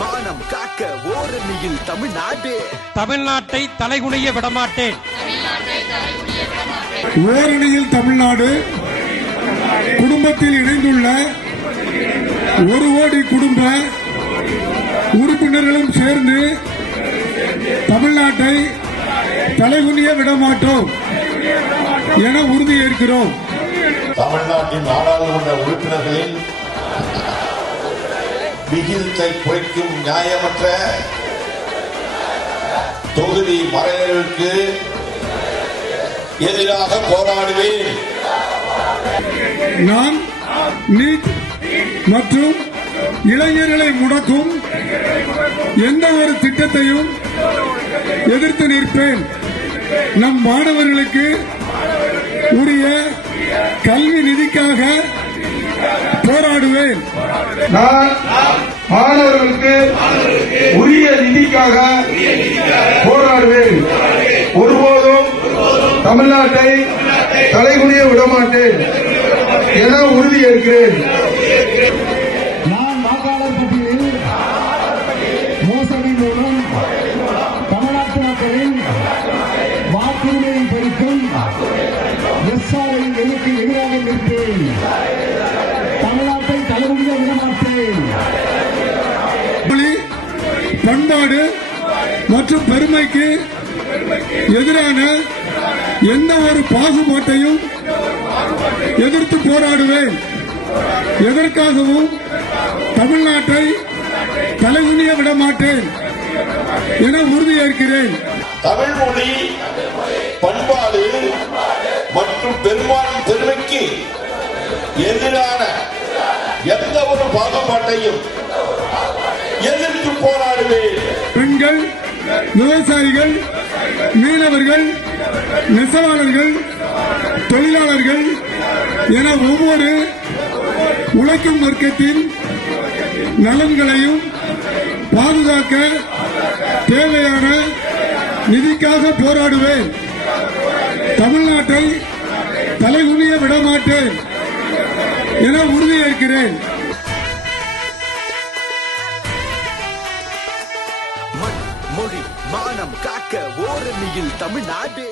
மானம் காக்க ஓரணியில் தமிழ்நாடு. தமிழ்நாட்டை தலைகுனிய விடமாட்டேன். ஓரணியில் தமிழ்நாடு குடும்பத்தில் இணைந்துள்ள 1 கோடி குடும்ப உறுப்பினர்களும் சேர்ந்து தமிழ்நாட்டை தலைகுனிய விடமாட்டோம் என உறுதியேற்கிறோம். தமிழ்நாட்டின் நாடாளுமன்ற உறுப்பினர்களின் விகிதத்தை குறைக்கும் நியாயமற்ற தொகுதி மறைகளுக்கு எதிராக போராடுவேன். நான் நீட் மற்றும் இளைஞர்களை முடக்கும் எந்த ஒரு திட்டத்தையும் எதிர்த்து நிற்பேன். நம் மாணவர்களுக்கு உரிய கல்வி நிதிக்காக போராடுவேன். நான் மாணவர்களுக்கு உரிய நிதிக்காக போராடுவேன். ஒருபோதும் தமிழ்நாட்டை தலைகுனிய விடமாட்டேன் என உறுதியேற்கிறேன். நான் வாக்காளர் பட்டியலில் மோசடி மூலம் தமிழ்நாட்டு மக்களின் வாக்குரிமையை பறிக்கும் எஸ்ஆரின் எதிர்க்கு எதிராக நிற்பேன். தமிழ்நாட்டை தலைகுனிய விடமாட்டேன். பண்பாடு மற்றும் பெருமைக்கு எதிரான எந்த ஒரு பாகுபாட்டையும் எதிர்த்து போராடுவேன். எதற்காகவும் தமிழ்நாட்டை தலைகுனிய விடமாட்டேன் என உறுதியேற்கிறேன். தமிழ் மொழி பண்பாடு மற்றும் பெருமைக்கு எதிரான எந்த ஒரு பாகுபாட்டையும் எதிர்த்து போராடுவேன். பெண்கள், விவசாயிகள், மீனவர்கள், நெசவாளர்கள், தொழிலாளர்கள் என ஒவ்வொரு உழைக்கும் வர்க்கத்தின் நலன்களையும் பாதுகாக்க தேவையான நிதிக்காக போராடுவேன். தமிழ்நாட்டை தலைகுனிய விடமாட்டேன் என உறுதியேற்கிறேன். மண், மொழி, மானம் காக்க ஓரணியில் தமிழ்நாடு.